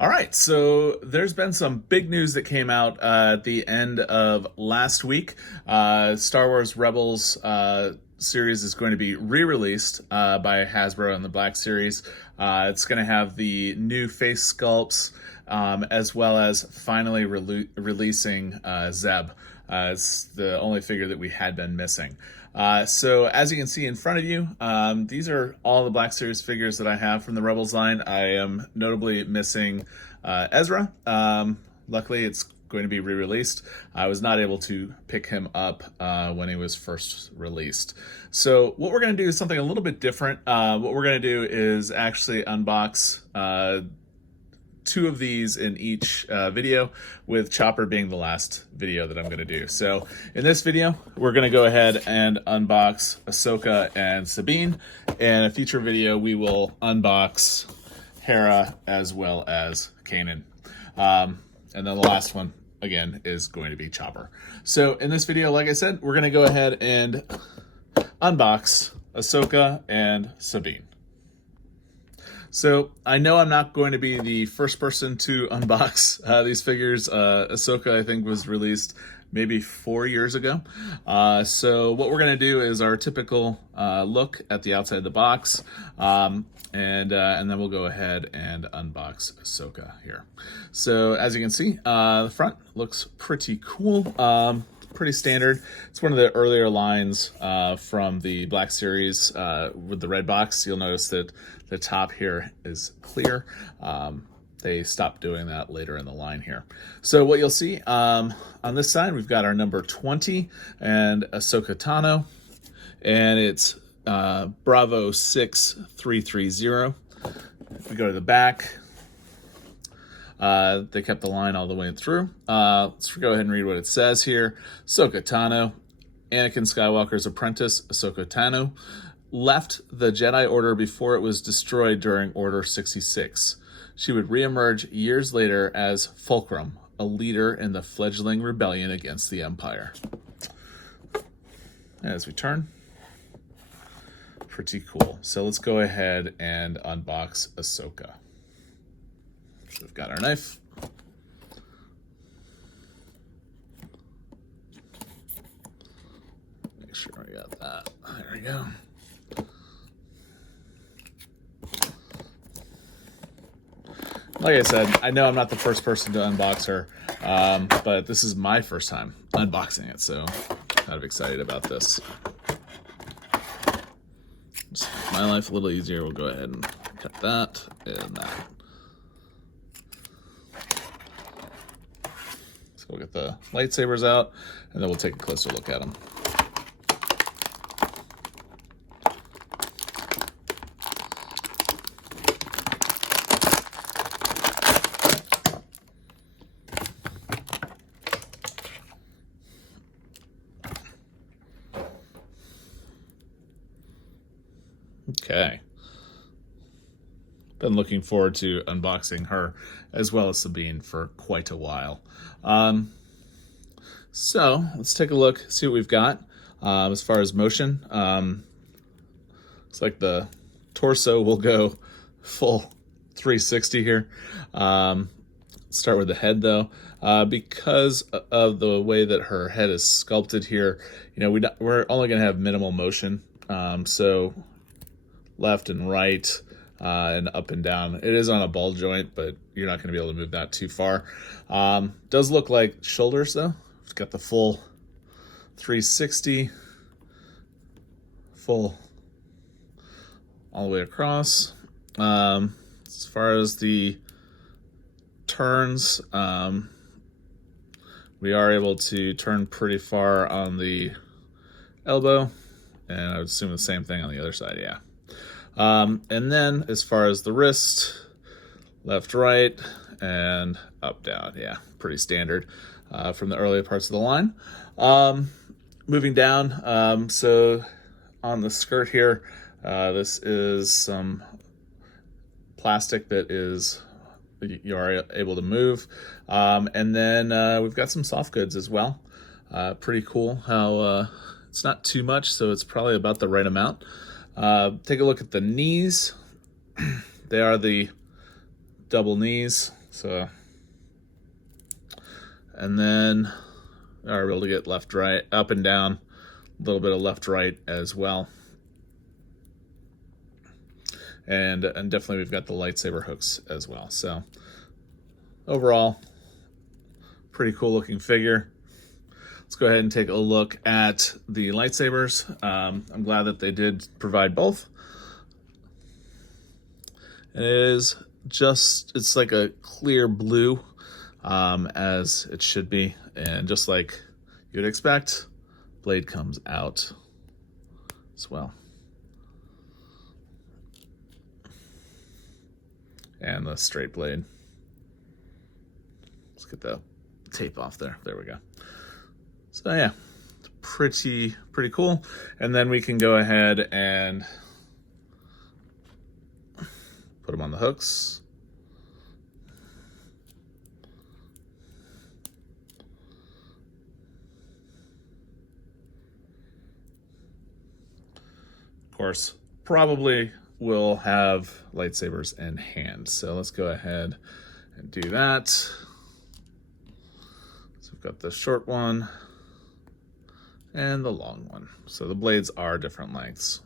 All right, so there's been some big news that came out at the end of last week. Star Wars Rebels series is going to be re-released by Hasbro in the Black Series. It's going to have the new face sculpts, as well as finally releasing Zeb. It's the only figure that we had been missing. So as you can see in front of you, these are all the Black Series figures that I have from the Rebels line. I am notably missing Ezra. Luckily, it's going to be re-released. I was not able to pick him up when he was first released. So what we're going to do is something a little bit different. What we're going to do is actually unbox two of these in each video, with Chopper being the last video that I'm going to do. So in this video, we're going to go ahead and unbox Ahsoka and Sabine. In a future video, we will unbox Hera as well as Kanan. And then the last one, again, is going to be Chopper. So in this video, like I said, we're going to go ahead and unbox Ahsoka and Sabine. So I know I'm not going to be the first person to unbox these figures. Ahsoka, I think, was released maybe 4 years ago. So what we're going to do is our typical look at the outside of the box, and then we'll go ahead and unbox Ahsoka here. So as you can see, the front looks pretty cool. Pretty standard. It's one of the earlier lines from the Black Series with the red box. You'll notice that the top here is clear. They stopped doing that later in the line here. So what you'll see on this side, we've got our number 20 and Ahsoka Tano, and it's Bravo 6330. If we go to the back, they kept the line all the way through. Let's go ahead and read what it says here. Ahsoka Tano, Anakin Skywalker's apprentice, Ahsoka Tano, left the Jedi Order before it was destroyed during Order 66. She would reemerge years later as Fulcrum, a leader in the fledgling rebellion against the Empire. As we turn, pretty cool. So let's go ahead and unbox Ahsoka. So we've got our knife. Make sure we got that. There we go. Like I said, I know I'm not the first person to unbox her, but this is my first time unboxing it, so kind of excited about this. Just make my life a little easier. We'll go ahead and cut that and that. So we'll get the lightsabers out, and then we'll take a closer look at them. Okay. Been looking forward to unboxing her as well as Sabine for quite a while. So let's take a look, see what we've got as far as motion. Looks like the torso will go full 360 here. Start with the head though. Because of the way that her head is sculpted here, you know, we're only going to have minimal motion. So left and right, and up and down. It is on a ball joint, but you're not going to be able to move that too far. Does look like shoulders though. It's got the full 360, full all the way across. As far as the turns, we are able to turn pretty far on the elbow, and I would assume the same thing on the other side, yeah. And then as far as the wrist, left, right, and up, down. Yeah, pretty standard from the earlier parts of the line. Moving down, so on the skirt here, this is some plastic that is you are able to move. And then we've got some soft goods as well. Pretty cool how it's not too much, so it's probably about the right amount. Take a look at the knees. They are the double knees, So, and then are able to get left, right, up and down, a little bit of left, right as well. And definitely we've got the lightsaber hooks as well. So overall, pretty cool looking figure. Let's go ahead and take a look at the lightsabers. I'm glad that they did provide both. It is just, it's like a clear blue, as it should be. And just like you'd expect, blade comes out as well. And the straight blade. Let's get the tape off there. There we go. So yeah, pretty cool. And then we can go ahead and put them on the hooks. Of course, probably will have lightsabers in hand. So let's go ahead and do that. So we've got the short one and the long one. So the blades are different lengths.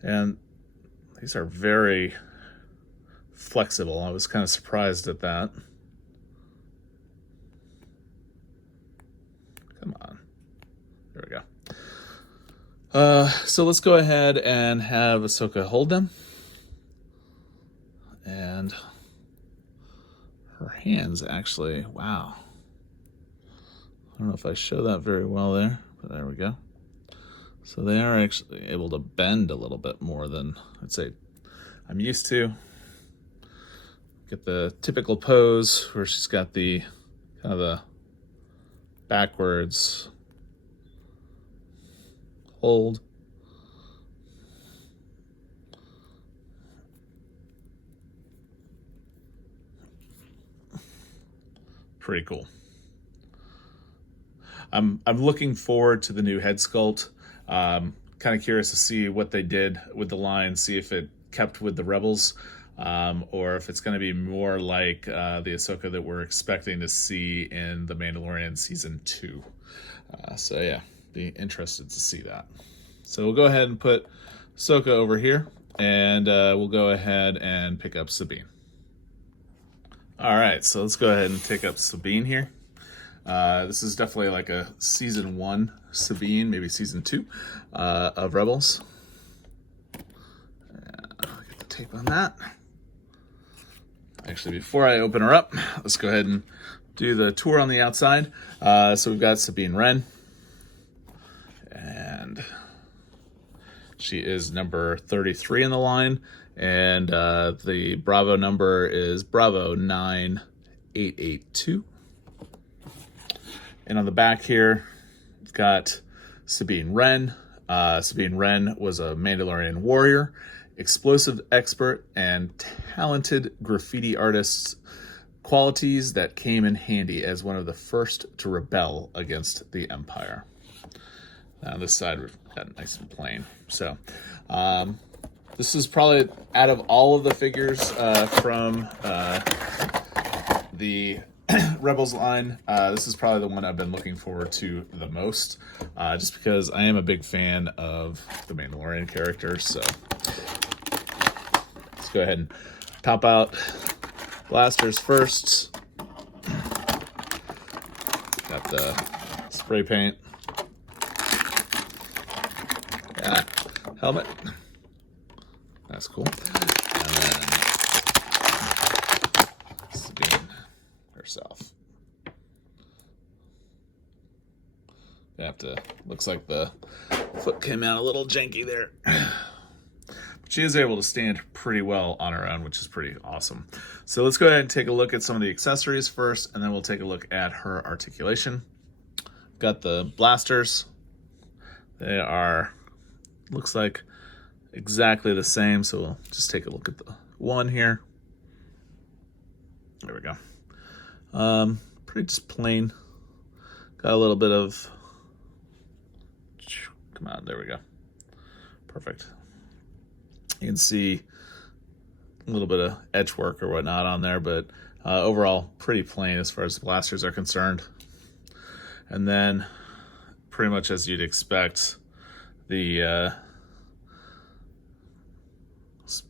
And these are very flexible. I was kind of surprised at that. Come on. There we go. So let's go ahead and have Ahsoka hold them. And her hands actually, wow. I don't know if I show that very well there, but there we go. So they are actually able to bend a little bit more than I'd say I'm used to. Get the typical pose where she's got the kind of the backwards hold. Pretty cool. I'm looking forward to the new head sculpt. Kind of curious to see what they did with the line, see if it kept with the Rebels, or if it's going to be more like the Ahsoka that we're expecting to see in The Mandalorian Season 2. So yeah, be interested to see that. So we'll go ahead and put Ahsoka over here, and we'll go ahead and pick up Sabine. All right, so let's go ahead and pick up Sabine here. This is definitely like a Season 1 Sabine, maybe Season 2 of Rebels. I'll get the tape on that. Actually, before I open her up, let's go ahead and do the tour on the outside. So we've got Sabine Wren. And she is number 33 in the line. And the Bravo number is Bravo 9882. And on the back here, we've got Sabine Wren. Sabine Wren was a Mandalorian warrior, explosive expert, and talented graffiti artist, qualities that came in handy as one of the first to rebel against the Empire. Now this side we've got nice and plain. So this is probably, out of all of the figures from the Rebels line, this is probably the one I've been looking forward to the most, just because I am a big fan of the Mandalorian characters. So let's go ahead and pop out blasters first. Got the spray paint. Yeah, helmet. That's cool. And then Sabine herself. You have to, looks like the foot came out a little janky there. But she is able to stand pretty well on her own, which is pretty awesome. So let's go ahead and take a look at some of the accessories first, and then we'll take a look at her articulation. Got the blasters. They are, looks like exactly the same, so we'll just take a look at the one here. There we go. Pretty just plain. Got a little bit of, come on, there we go. Perfect. You can see a little bit of etch work or whatnot on there, but overall pretty plain as far as the blasters are concerned. And then pretty much as you'd expect, the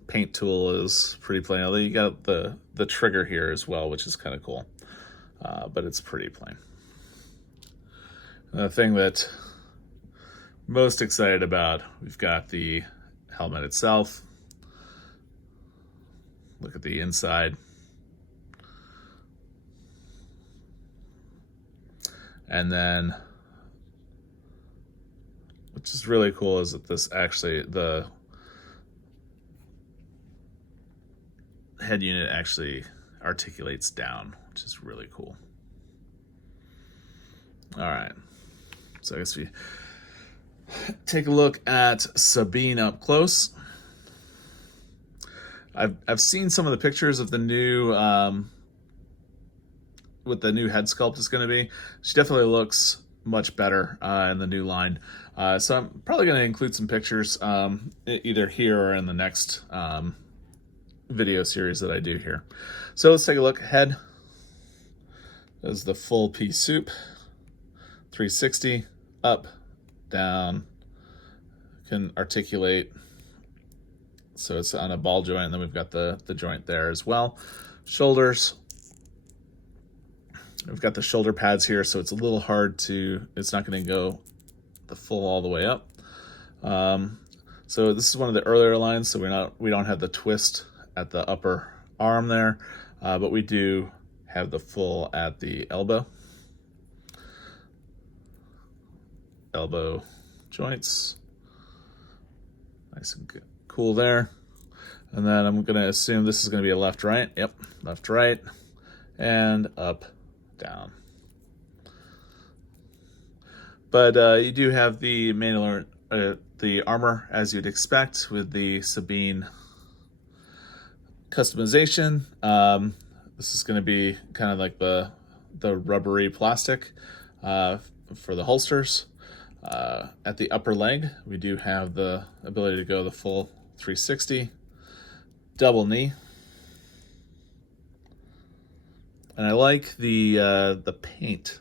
paint tool is pretty plain. Although you got the trigger here as well, which is kind of cool, but it's pretty plain. And the thing that I'm most excited about, we've got the helmet itself. Look at the inside. And then, which is really cool, is that this actually, the head unit actually articulates down, which is really cool. All right, so I guess we take a look at Sabine up close. I've seen some of the pictures of the new, what the new head sculpt is going to be. She definitely looks much better in the new line. So I'm probably going to include some pictures either here or in the next video series that I do here. So let's take a look. Head is the full pea soup, 360, up, down, can articulate. So it's on a ball joint, and then we've got the joint there as well. Shoulders. We've got the shoulder pads here, so it's a little hard to, it's not going to go the full all the way up. So this is one of the earlier lines, so we don't have the twist at the upper arm there, but we do have the full at the elbow. Elbow joints. Nice and good. Cool there. And then I'm going to assume this is going to be a left-right. Yep, left-right, and up, down. But you do have the manual, the armor as you'd expect with the Sabine customization. This is going to be kind of like the rubbery plastic for the holsters. At the upper leg, we do have the ability to go the full 360, double knee. And I like the paint.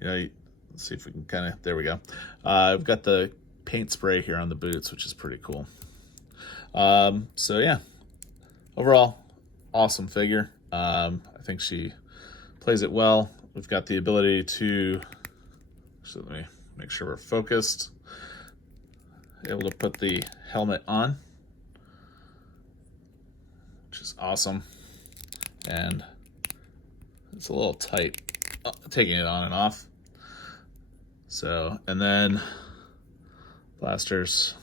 You know, let's see if we can kind of, there we go. I've got the paint spray here on the boots, which is pretty cool. So yeah, overall, awesome figure. I think she plays it well. We've got the ability to, so let me make sure we're focused, able to put the helmet on, which is awesome. And it's a little tight taking it on and off. So, and then blasters.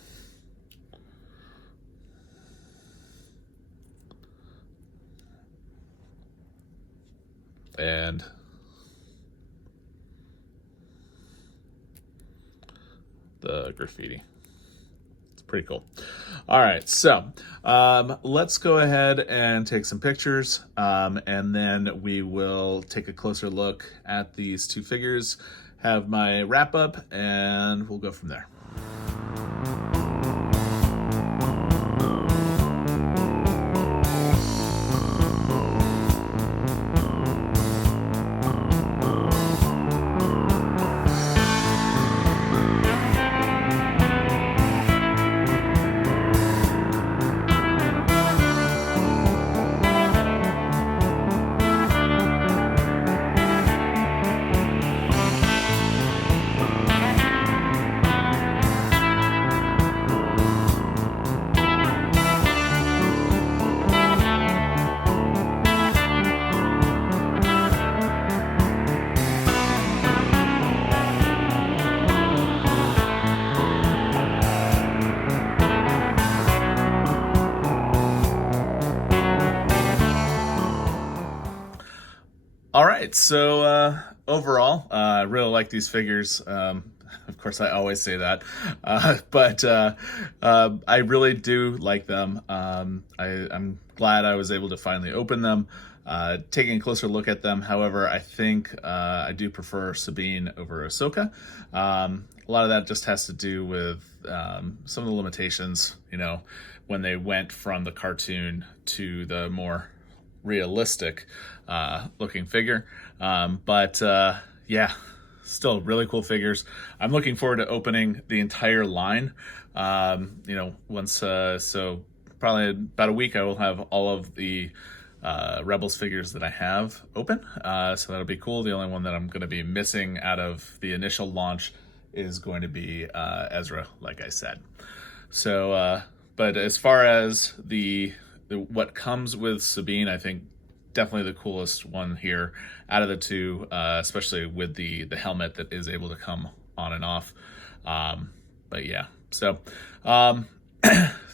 And the graffiti. It's pretty cool. All right, so let's go ahead and take some pictures, and then we will take a closer look at these two figures, have my wrap up, and we'll go from there. All right, so overall, I really like these figures. Of course, I always say that, but I really do like them. I'm glad I was able to finally open them, taking a closer look at them. However, I think I do prefer Sabine over Ahsoka. a lot of that just has to do with some of the limitations, when they went from the cartoon to the more realistic looking figure. Yeah, still really cool figures. I'm looking forward to opening the entire line. Once, so probably about a week, I will have all of the Rebels figures that I have open. So that'll be cool. The only one that I'm going to be missing out of the initial launch is going to be Ezra, like I said. So, but as far as the what comes with Sabine, I think definitely the coolest one here out of the two, especially with the helmet that is able to come on and off. But yeah, so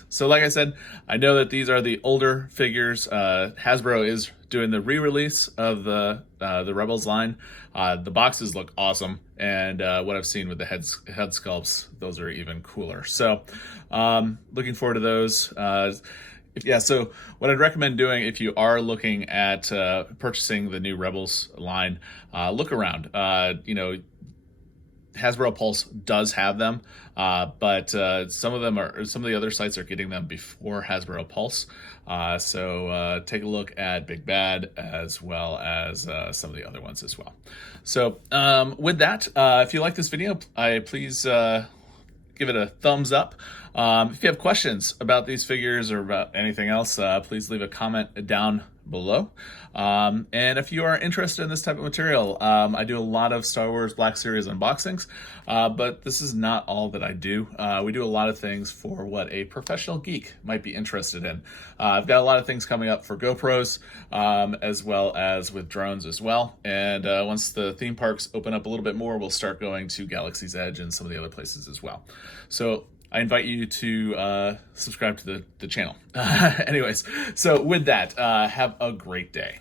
so like I said, I know that these are the older figures. Hasbro is doing the re-release of the Rebels line. The boxes look awesome, and what I've seen with the head sculpts, those are even cooler. So looking forward to those. So what I'd recommend doing if you are looking at purchasing the new Rebels line, look around. Hasbro Pulse does have them, but some of the other sites are getting them before Hasbro Pulse. So take a look at Big Bad as well as some of the other ones as well. So with that, if you like this video, please give it a thumbs up. If you have questions about these figures or about anything else, please leave a comment down below. And if you are interested in this type of material, I do a lot of Star Wars Black Series unboxings, but this is not all that I do. We do a lot of things for what a professional geek might be interested in. I've got a lot of things coming up for GoPros, as well as with drones as well. And once the theme parks open up a little bit more, we'll start going to Galaxy's Edge and some of the other places as well. So I invite you to subscribe to the channel. Anyways, so with that, have a great day.